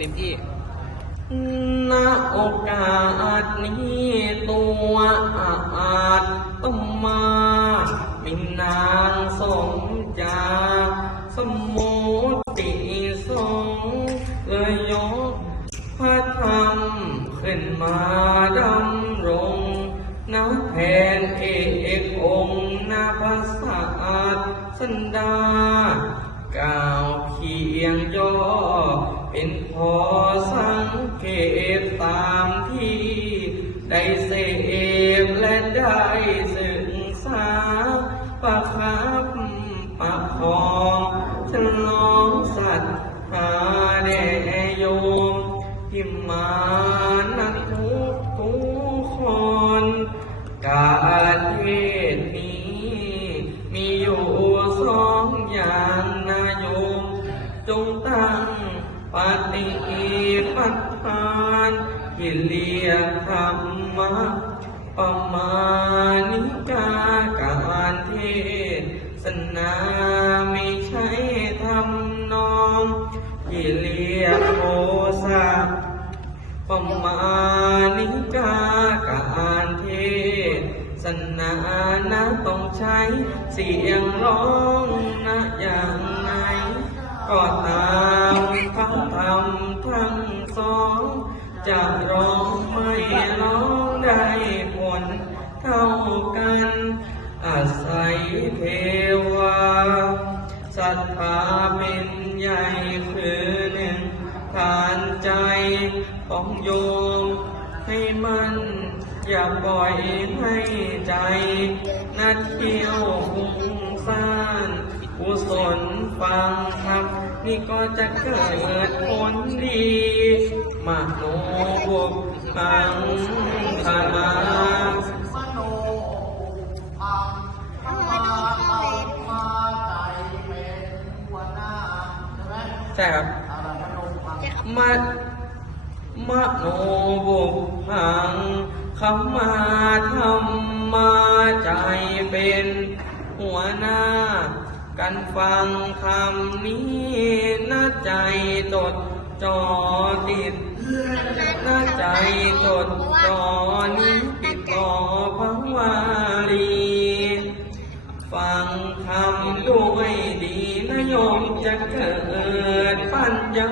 เต็มที่ณโอกาสนี้ตัวอาจต้องมาเป็นนางสมจาสมุติสงเลยยกพระธรรมขึ้นมาดำรงนับแทนเอกองนาภาษาสันดากา อสังเกตตามที่ ได้เสพและได้ศึกษาประคับประคอง ปฏิปัฏฐานที่เรียกธรรมะประมาณิกาการเทศนาไม่ใช่ทำนองที่เรียกโมสะปมาณิกาการเทศนานะต้องใช้เสียงร้องนะอย่างไงก็ตามทั้ง จะร้องไม่ร้องได้ผลเท่ากัน อาศัยเทวาศรัทธาเป็นใหญ่คือหนึ่งทานใจของโยม ให้มันอย่าปล่อยให้ใจ นัดเที่ยวหุงซ่านกุศลฟังธรรมนี่ก็จะเกิดผลดี มโนบุพังธรรมามโนพังธรรมาใจเป็นหัวหน้าใช่ไหมใช่ครับอะมโนพังมะโนบุพังคมาธรรมาใจเป็นหัวหน้า กันฟังคำนี้น่าใจจดจอติด ใจจดจอนี้ติดต่อพระวาลีฟังคำด้วยดีนโยมจะเกิดปัญญา